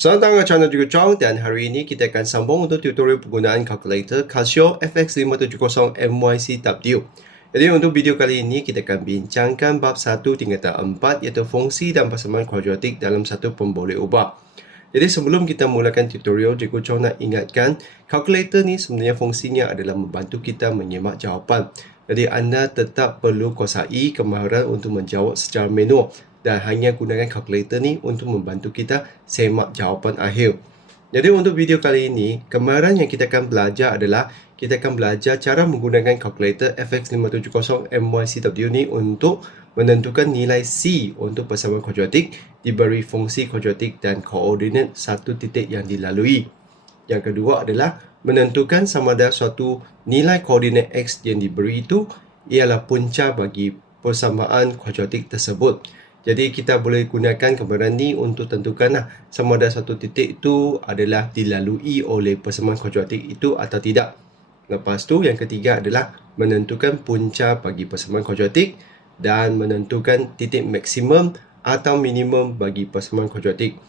Selamat datang ke channel Juga Chong dan hari ini kita akan sambung untuk tutorial penggunaan kalkulator Casio FX570 MYCW. Jadi untuk video kali ini kita akan bincangkan bab 1 tingkatan 4 iaitu fungsi dan persamaan kuadratik dalam satu pemboleh ubah. Jadi sebelum kita mulakan tutorial, Cikgu Chong nak ingatkan kalkulator ni sebenarnya fungsinya adalah membantu kita menyemak jawapan. Jadi anda tetap perlu kuasai kemahiran untuk menjawab secara manual dan hanya gunakan kalkulator ni untuk membantu kita semak jawapan akhir. Jadi untuk video kali ini, kemahiran yang kita akan belajar adalah kita akan belajar cara menggunakan kalkulator FX570 MYCW ni untuk menentukan nilai C untuk persamaan kuadratik diberi fungsi kuadratik dan koordinat satu titik yang dilalui. Yang kedua adalah menentukan sama ada suatu nilai koordinat X yang diberi itu ialah punca bagi persamaan kuadratik tersebut. Jadi kita boleh gunakan kemahiran ni untuk tentukan sama ada satu titik itu adalah dilalui oleh persamaan kuadratik itu atau tidak. Lepas tu yang ketiga adalah menentukan punca bagi persamaan kuadratik dan menentukan titik maksimum atau minimum bagi persamaan kuadratik.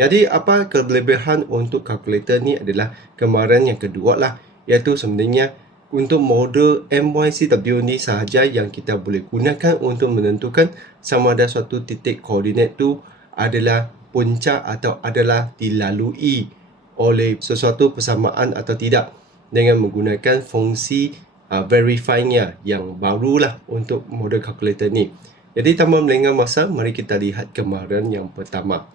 Jadi apa kelebihan untuk kalkulator ni adalah kemahiran yang kedua lah, iaitu sebenarnya untuk model MYCW ni sahaja yang kita boleh gunakan untuk menentukan sama ada suatu titik koordinat tu adalah punca atau adalah dilalui oleh sesuatu persamaan atau tidak dengan menggunakan fungsi verifyingnya yang barulah untuk model kalkulator ni. Jadi tanpa melengah masa, mari kita lihat kemahiran yang pertama.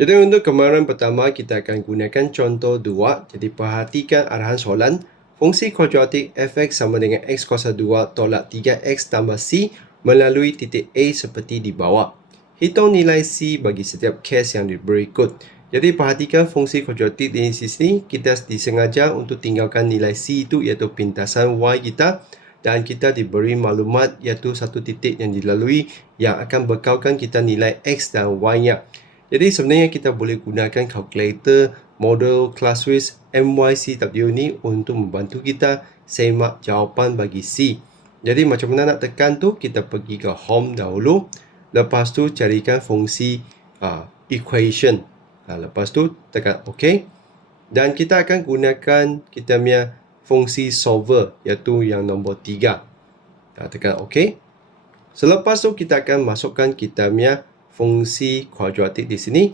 Jadi untuk kemahiran pertama kita akan gunakan contoh 2. Jadi perhatikan arahan soalan. Fungsi kuadratik fx sama dengan x kuasa 2 tolak 3x tambah c melalui titik A seperti di bawah. Hitung nilai c bagi setiap kes yang berikut. Jadi perhatikan fungsi kuadratik di sini kita disengaja untuk tinggalkan nilai c itu iaitu pintasan y kita dan kita diberi maklumat iaitu satu titik yang dilalui yang akan bekalkan kita nilai x dan y-nya. Jadi sebenarnya kita boleh gunakan kalkulator model Classwiz MYCW ni untuk membantu kita semak jawapan bagi C. Jadi macam mana nak tekan tu, kita pergi ke home dahulu. Lepas tu carikan fungsi equation. Lepas tu tekan OK. Dan kita akan gunakan kita punya fungsi solver iaitu yang nombor 3. Tekan OK. Selepas tu kita akan masukkan kita punya fungsi kuadratik di sini.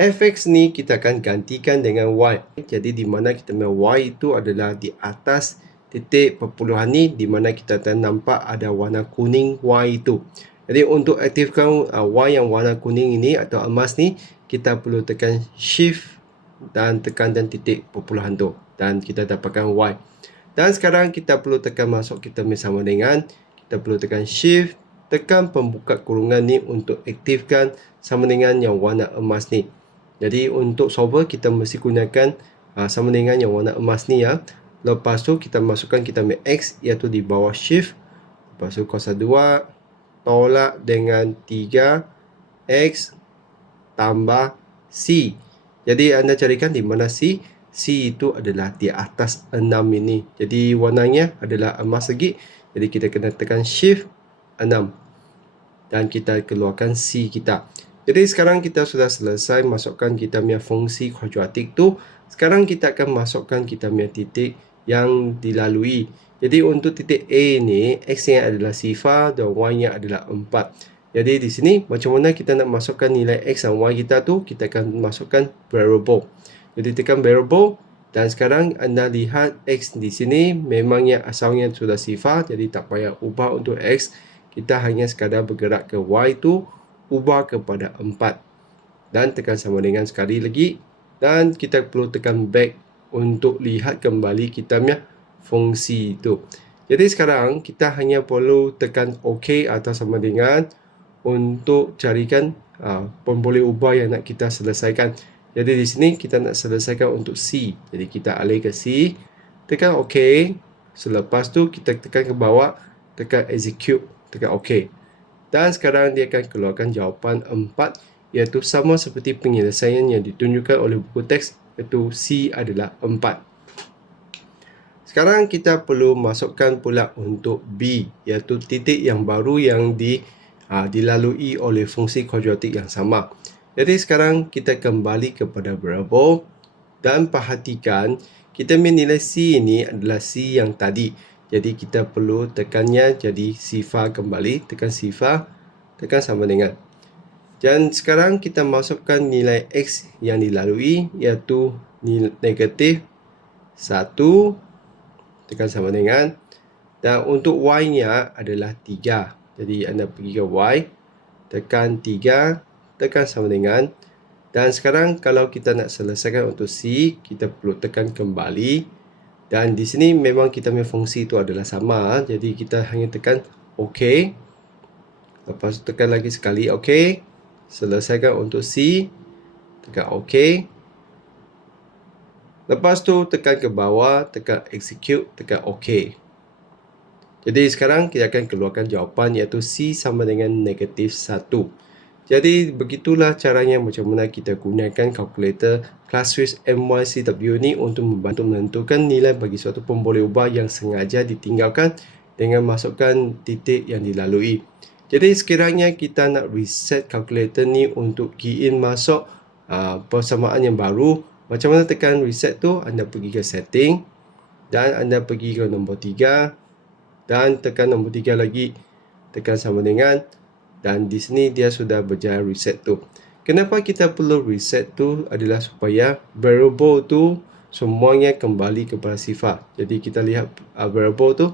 Fx ni kita akan gantikan dengan y. Jadi di mana kita punya y itu adalah di atas titik perpuluhan ni, di mana kita akan nampak ada warna kuning y itu. Jadi untuk aktifkan y yang warna kuning ini atau emas ni, kita perlu tekan shift dan tekan dan titik perpuluhan tu dan kita dapatkan y. Dan sekarang kita perlu tekan masuk kita sama dengan, kita perlu tekan shift, tekan pembuka kurungan ni untuk aktifkan sama dengan yang warna emas ni. Jadi untuk solver kita mesti gunakan sama dengan yang warna emas ni ya. Lepas tu kita masukkan kita punya X iaitu di bawah shift. Lepas tu kuasa 2 tolak dengan 3X tambah C. Jadi anda carikan di mana C. C itu adalah di atas 6 ini. Jadi warnanya adalah emas lagi. Jadi kita kena tekan shift 6. Dan kita keluarkan C kita. Jadi sekarang kita sudah selesai masukkan kita punya fungsi kuadratik tu. Sekarang kita akan masukkan kita punya titik yang dilalui. Jadi untuk titik A ni, X-nya adalah sifar dan Y-nya adalah 4. Jadi di sini macam mana kita nak masukkan nilai X dan Y kita tu, kita akan masukkan variable. Jadi tekan variable dan sekarang anda lihat X di sini memangnya asalnya sudah sifar. Jadi tak payah ubah untuk X. Kita hanya sekadar bergerak ke Y tu, ubah kepada 4 dan tekan sama dengan sekali lagi dan kita perlu tekan back untuk lihat kembali kita punya fungsi itu. Jadi sekarang kita hanya perlu tekan OK atau sama dengan untuk carikan pemboleh ubah yang nak kita selesaikan. Jadi di sini kita nak selesaikan untuk C. Jadi kita alih ke C, tekan OK. Selepas tu kita tekan ke bawah, tekan execute, tekan OK. Dan sekarang dia akan keluarkan jawapan 4 iaitu sama seperti penyelesaian yang ditunjukkan oleh buku teks iaitu C adalah 4. Sekarang kita perlu masukkan pula untuk B iaitu titik yang baru yang dilalui oleh fungsi kuadratik yang sama. Jadi sekarang kita kembali kepada variable dan perhatikan kita punya nilai C ini adalah C yang tadi. Jadi kita perlu tekannya jadi sifar kembali, tekan sifar, tekan sama dengan. Dan sekarang kita masukkan nilai X yang dilalui iaitu negatif 1, tekan sama dengan. Dan untuk Y-nya adalah 3. Jadi anda pergi ke Y, tekan 3, tekan sama dengan. Dan sekarang kalau kita nak selesaikan untuk C, kita perlu tekan kembali. Dan di sini memang kita punya fungsi itu adalah sama. Jadi kita hanya tekan OK. Lepas tekan lagi sekali OK. Selesaikan untuk C. Tekan OK. Lepas tu tekan ke bawah, tekan execute, tekan OK. Jadi sekarang kita akan keluarkan jawapan iaitu C sama dengan negatif 1. Jadi begitulah caranya macam mana kita gunakan kalkulator Classwiz MYCW ni untuk membantu menentukan nilai bagi suatu pemboleh ubah yang sengaja ditinggalkan dengan masukkan titik yang dilalui. Jadi sekiranya kita nak reset kalkulator ni untuk key in masuk persamaan yang baru, macam mana tekan reset tu? Anda pergi ke setting dan anda pergi ke nombor 3 dan tekan nombor 3 lagi, tekan sama dengan. Dan di sini dia sudah berjaya reset tu. Kenapa kita perlu reset tu adalah supaya variable tu semuanya kembali kepada sifar. Jadi kita lihat variable tu,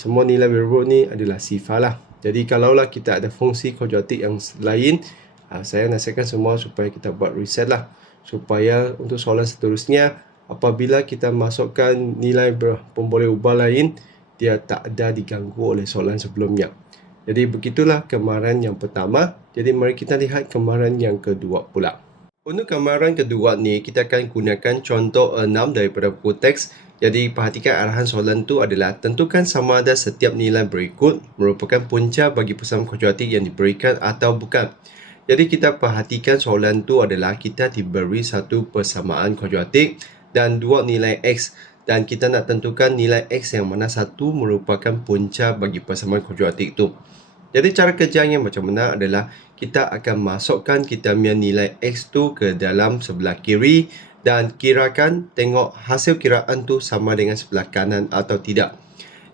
semua nilai variable ni adalah sifar lah. Jadi kalaulah kita ada fungsi kuadratik yang lain, saya nasihatkan semua supaya kita buat reset lah. Supaya untuk soalan seterusnya, apabila kita masukkan nilai pemboleh ubah lain, dia tak ada diganggu oleh soalan sebelumnya. Jadi begitulah gambaran yang pertama. Jadi mari kita lihat gambaran yang kedua pula. Untuk gambaran kedua ni, kita akan gunakan contoh 6 daripada buku teks. Jadi perhatikan arahan soalan tu adalah tentukan sama ada setiap nilai berikut merupakan punca bagi persamaan kuadratik yang diberikan atau bukan. Jadi kita perhatikan soalan tu adalah kita diberi satu persamaan kuadratik dan dua nilai X. Dan kita nak tentukan nilai X yang mana satu merupakan punca bagi persamaan kuadratik tu. Jadi cara kerjanya macam mana adalah kita akan masukkan kita punya nilai X tu ke dalam sebelah kiri dan kirakan tengok hasil kiraan tu sama dengan sebelah kanan atau tidak.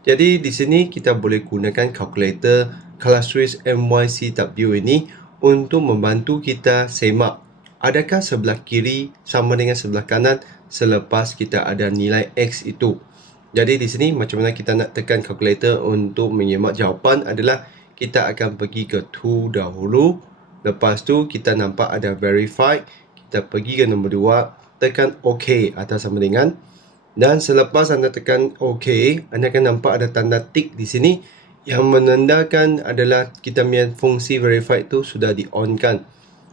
Jadi di sini kita boleh gunakan kalkulator Classwiz MYCW ini untuk membantu kita semak adakah sebelah kiri sama dengan sebelah kanan selepas kita ada nilai X itu. Jadi di sini macam mana kita nak tekan kalkulator untuk menyemak jawapan adalah kita akan pergi ke tool dahulu. Lepas tu kita nampak ada verify. Kita pergi ke nombor 2, tekan OK atau sama dengan. Dan selepas anda tekan OK, anda akan nampak ada tanda tick di sini yang menandakan adalah kita punya fungsi verify tu sudah di-on-kan.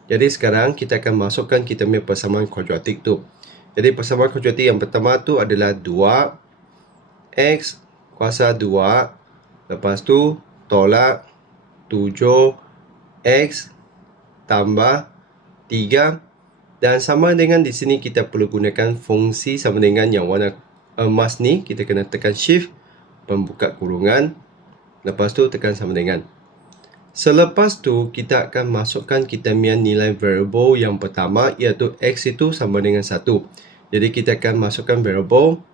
Jadi sekarang kita akan masukkan kita punya persamaan kuadratik tu. Jadi persamaan kuadratik yang pertama tu adalah 2x kuasa 2. Lepas tu tolak 7x tambah 3. Dan sama dengan di sini kita perlu gunakan fungsi sama dengan yang warna emas ni. Kita kena tekan shift, pembuka kurungan. Lepas tu tekan sama dengan. Selepas tu kita akan masukkan kita punya nilai variable yang pertama iaitu X itu sama dengan 1. Jadi kita akan masukkan variable,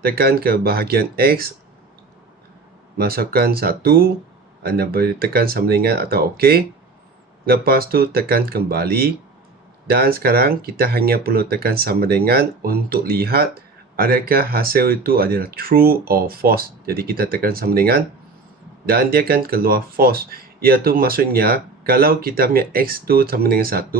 tekan ke bahagian X, masukkan 1. Anda boleh tekan sama dengan atau OK. Lepas tu tekan kembali. Dan sekarang kita hanya perlu tekan sama dengan untuk lihat adakah hasil itu adalah true or false. Jadi kita tekan sama dengan dan dia akan keluar false. Iaitu maksudnya kalau kita punya X tu sama dengan 1,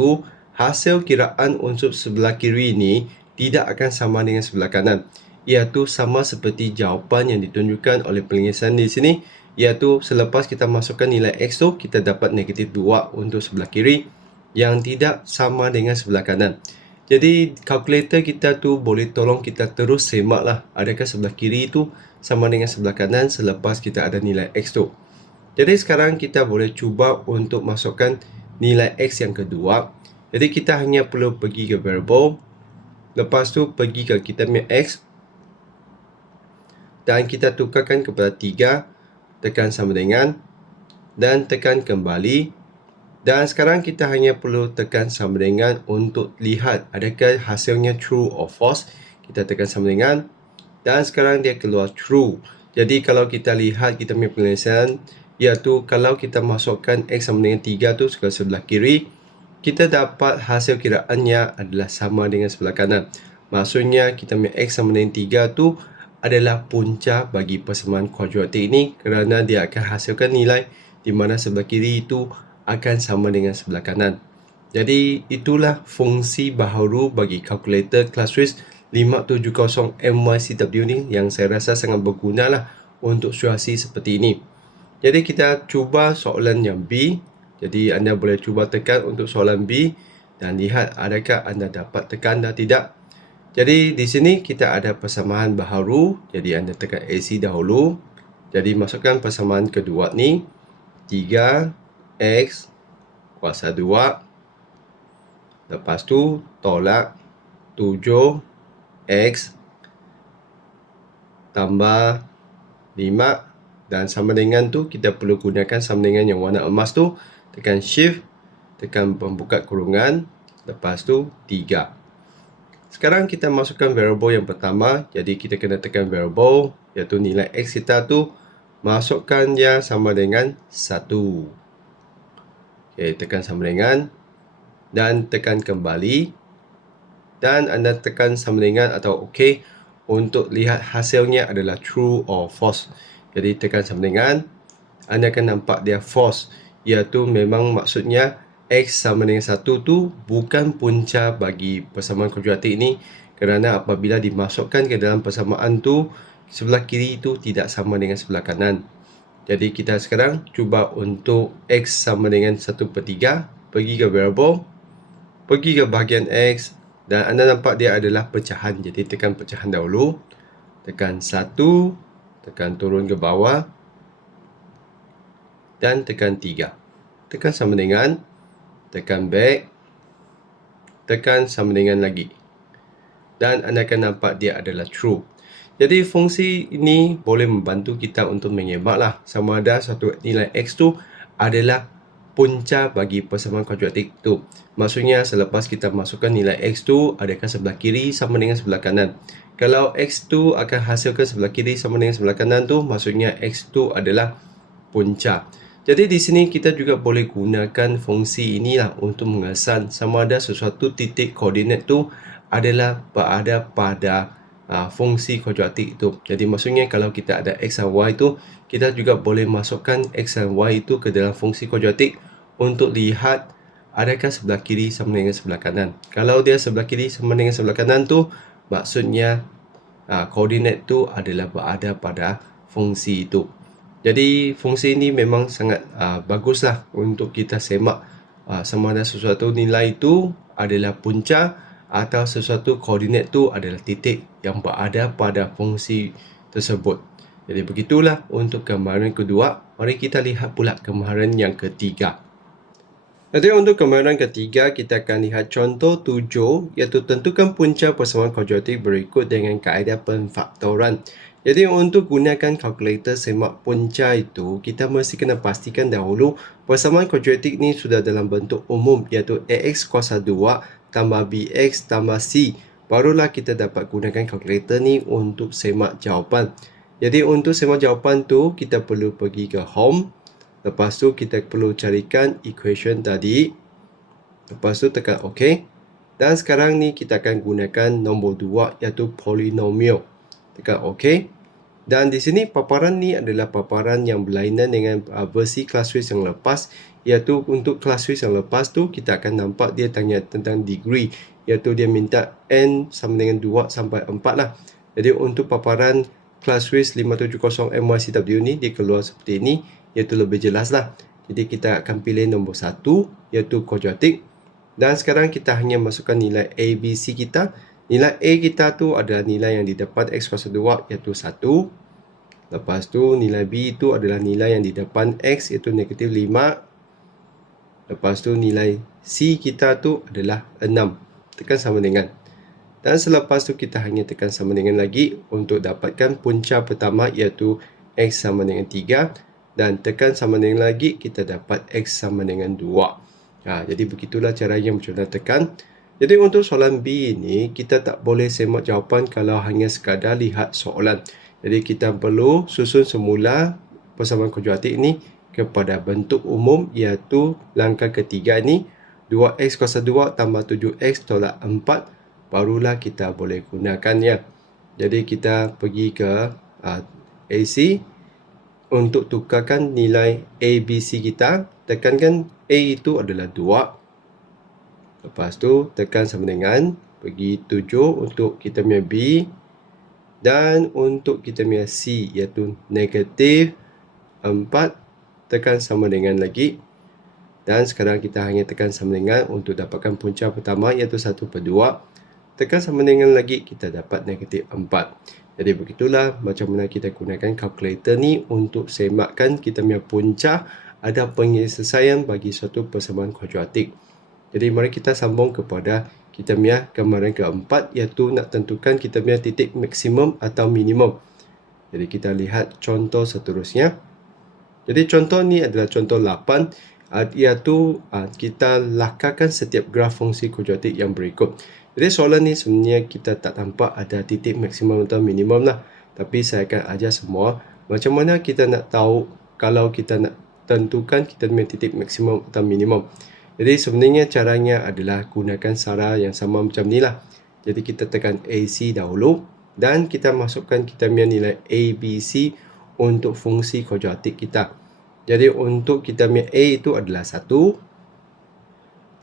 hasil kiraan unsur sebelah kiri ini tidak akan sama dengan sebelah kanan. Iaitu sama seperti jawapan yang ditunjukkan oleh penulisan di sini. Iaitu selepas kita masukkan nilai X tu, kita dapat negatif 2 untuk sebelah kiri yang tidak sama dengan sebelah kanan. Jadi kalkulator kita tu boleh tolong kita terus semak lah adakah sebelah kiri tu sama dengan sebelah kanan selepas kita ada nilai X tu. Jadi sekarang kita boleh cuba untuk masukkan nilai X yang kedua. Jadi kita hanya perlu pergi ke variable. Lepas tu pergi ke kita punya X. Dan kita tukarkan kepada 3. Tekan sama dengan. Dan tekan kembali. Dan sekarang kita hanya perlu tekan sama dengan untuk lihat adakah hasilnya true or false. Kita tekan sama dengan dan sekarang dia keluar true. Jadi kalau kita lihat kita punya penyelesaian, iaitu kalau kita masukkan X sama dengan 3 tu ke sebelah kiri, kita dapat hasil kiraannya adalah sama dengan sebelah kanan. Maksudnya kita punya X sama dengan 3 tu adalah punca bagi persamaan kuadratik ini kerana dia akan hasilkan nilai di mana sebelah kiri itu akan sama dengan sebelah kanan. Jadi itulah fungsi baharu bagi kalkulator ClassWiz 570 MYCW ni yang saya rasa sangat berguna lah untuk situasi seperti ini. Jadi kita cuba soalan yang B. Jadi anda boleh cuba tekan untuk soalan B dan lihat adakah anda dapat tekan atau tidak. Jadi di sini kita ada persamaan baharu. Jadi anda tekan AC dahulu. Jadi masukkan persamaan kedua ni 3X kuasa 2. Lepas tu tolak 7X tambah 5 dan sama dengan tu kita perlu gunakan sama dengan yang warna emas tu. Tekan shift, tekan pembuka kurungan, lepas tu 3. Sekarang kita masukkan variable yang pertama. Jadi kita kena tekan variable iaitu nilai X kita tu masukkannya sama dengan 1. Okey, tekan sama dengan dan tekan kembali dan anda tekan sama dengan atau OK untuk lihat hasilnya adalah true or false. Jadi tekan sama dengan, anda akan nampak dia false, iaitu memang maksudnya X sama dengan 1 tu bukan punca bagi persamaan kuadratik ini kerana apabila dimasukkan ke dalam persamaan tu sebelah kiri itu tidak sama dengan sebelah kanan. Jadi kita sekarang cuba untuk X sama dengan 1/3, pergi ke variable, pergi ke bahagian X dan anda nampak dia adalah pecahan. Jadi tekan pecahan dahulu, tekan 1, tekan turun ke bawah dan tekan 3. Tekan sama dengan, tekan back, tekan sama dengan lagi. Dan anda akan nampak dia adalah true. Jadi fungsi ini boleh membantu kita untuk menyemaklah sama ada satu nilai X tu adalah punca bagi persamaan kuadratik tu. Maksudnya selepas kita masukkan nilai X tu, adakah sebelah kiri sama dengan sebelah kanan. Kalau X tu akan hasilkan sebelah kiri sama dengan sebelah kanan tu, maksudnya X tu adalah punca. Jadi di sini kita juga boleh gunakan fungsi inilah untuk mengesan sama ada sesuatu titik koordinat tu adalah berada pada fungsi kuadratik itu. Jadi maksudnya kalau kita ada X dan Y itu, kita juga boleh masukkan X dan Y itu ke dalam fungsi kuadratik untuk lihat adakah sebelah kiri sama dengan sebelah kanan. Kalau dia sebelah kiri sama dengan sebelah kanan tu, maksudnya koordinat tu adalah berada pada fungsi itu. Jadi fungsi ini memang sangat baguslah untuk kita semak sama ada sesuatu nilai itu adalah punca atau sesuatu koordinat tu adalah titik yang berada pada fungsi tersebut. Jadi begitulah untuk gambaran kedua. Mari kita lihat pula gambaran yang ketiga. Jadi untuk gambaran ketiga, kita akan lihat contoh 7, iaitu tentukan punca persamaan kuadratik berikut dengan kaedah penfaktoran. Jadi untuk gunakan kalkulator semak punca itu, kita mesti kena pastikan dahulu persamaan kuadratik ni sudah dalam bentuk umum, iaitu AX kuasa 2 tambah BX tambah C. Barulah kita dapat gunakan kalkulator ni untuk semak jawapan. Jadi untuk semak jawapan tu, kita perlu pergi ke home. Lepas tu kita perlu carikan equation tadi. Lepas tu tekan OK. Dan sekarang ni kita akan gunakan nombor 2 iaitu polinomial. Tekan OK. Dan di sini paparan ni adalah paparan yang berlainan dengan versi ClassWiz yang lepas, iaitu untuk ClassWiz yang lepas tu kita akan nampak dia tanya tentang degree, iaitu dia minta n sama dengan 2 sampai 4 lah. Jadi untuk paparan ClassWiz 570 MYCW ni dia keluar seperti ini, iaitu lebih jelas lah. Jadi kita akan pilih nombor 1 iaitu kuadratik. Dan sekarang kita hanya masukkan nilai A, B, C kita. Nilai A kita tu adalah nilai yang di depan X kuasa 2 iaitu 1. Lepas tu nilai B itu adalah nilai yang di depan X iaitu negatif 5. Lepas tu nilai C kita tu adalah 6. Tekan sama dengan. Dan selepas tu kita hanya tekan sama dengan lagi untuk dapatkan punca pertama iaitu X sama dengan 3. Dan tekan sama dengan lagi kita dapat X sama dengan 2. Jadi begitulah caranya macam mana tekan. Jadi untuk soalan B ini, kita tak boleh semak jawapan kalau hanya sekadar lihat soalan. Jadi kita perlu susun semula persamaan kuadratik ini kepada bentuk umum, iaitu langkah ketiga ini 2x kuasa 2 tambah 7x tolak 4, barulah kita boleh gunakannya. Jadi kita pergi ke AC untuk tukarkan nilai ABC kita. Tekankan A itu adalah 2. Lepas tu tekan sama dengan pergi 7 untuk kita punya B, dan untuk kita punya C iaitu negatif 4, tekan sama dengan lagi. Dan sekarang kita hanya tekan sama dengan untuk dapatkan punca pertama iaitu 1/2. Tekan sama dengan lagi, kita dapat negatif 4. Jadi begitulah macam mana kita gunakan kalkulator ni untuk semakkan kita punya punca ada penyelesaian bagi suatu persamaan kuadratik. Jadi mari kita sambung kepada kita punya gambaran keempat, iaitu nak tentukan kita punya titik maksimum atau minimum. Jadi kita lihat contoh seterusnya. Jadi contoh ni adalah contoh 8, iaitu kita lakarkan setiap graf fungsi kuadratik yang berikut. Jadi soalan ni sebenarnya kita tak nampak ada titik maksimum atau minimum lah. Tapi saya akan ajar semua macam mana kita nak tahu kalau kita nak tentukan kita punya titik maksimum atau minimum. Jadi sebenarnya caranya adalah gunakan cara yang sama macam ni lah. Jadi kita tekan AC dahulu dan kita masukkan kita punya nilai ABC untuk fungsi kuadratik kita. Jadi untuk kita punya A itu adalah 1.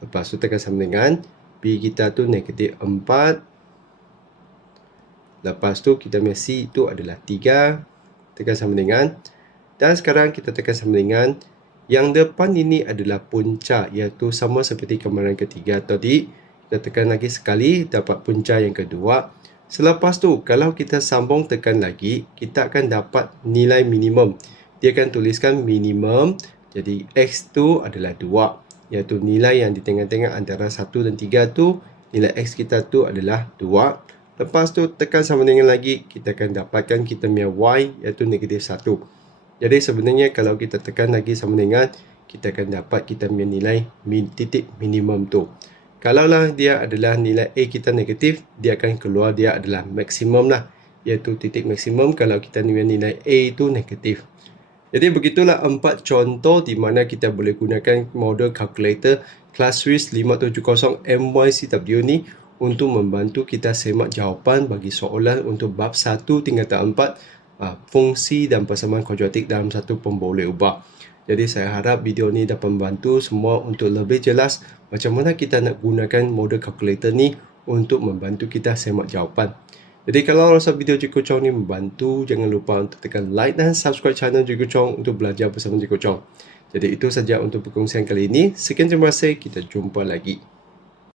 Lepas tu tekan sama dengan B kita tu negatif 4. Lepas tu kita punya C itu adalah 3. Tekan sama dengan. Dan sekarang kita tekan sama dengan yang depan ini adalah punca, iaitu sama seperti gambaran ketiga tadi. Kita tekan lagi sekali, dapat punca yang kedua. Selepas tu, kalau kita sambung tekan lagi, kita akan dapat nilai minimum. Dia akan tuliskan minimum, jadi X tu adalah 2. Iaitu nilai yang di tengah-tengah antara 1 dan 3 tu, nilai X kita tu adalah 2. Lepas tu, tekan sama dengan lagi, kita akan dapatkan kita punya Y, iaitu negatif 1. Jadi sebenarnya kalau kita tekan lagi sama dengan, kita akan dapat kita punya nilai titik minimum tu. Kalaulah dia adalah nilai A kita negatif, dia akan keluar dia adalah maksimum lah. Iaitu titik maksimum kalau kita nilai A itu negatif. Jadi begitulah 4 contoh di mana kita boleh gunakan model calculator Classwiz 570 MYCW ni untuk membantu kita semak jawapan bagi soalan untuk bab 1 tingkatan 4, fungsi dan persamaan kuadratik dalam satu pemboleh ubah. Jadi saya harap video ni dapat membantu semua untuk lebih jelas macam mana kita nak gunakan model calculator ni untuk membantu kita semak jawapan. Jadi kalau rasa video Cikgu Chong ni membantu, jangan lupa untuk tekan like dan subscribe channel Cikgu Chong untuk belajar bersama Cikgu Chong. Jadi itu saja untuk perkongsian kali ini. Sekian, terima kasih. Kita jumpa lagi.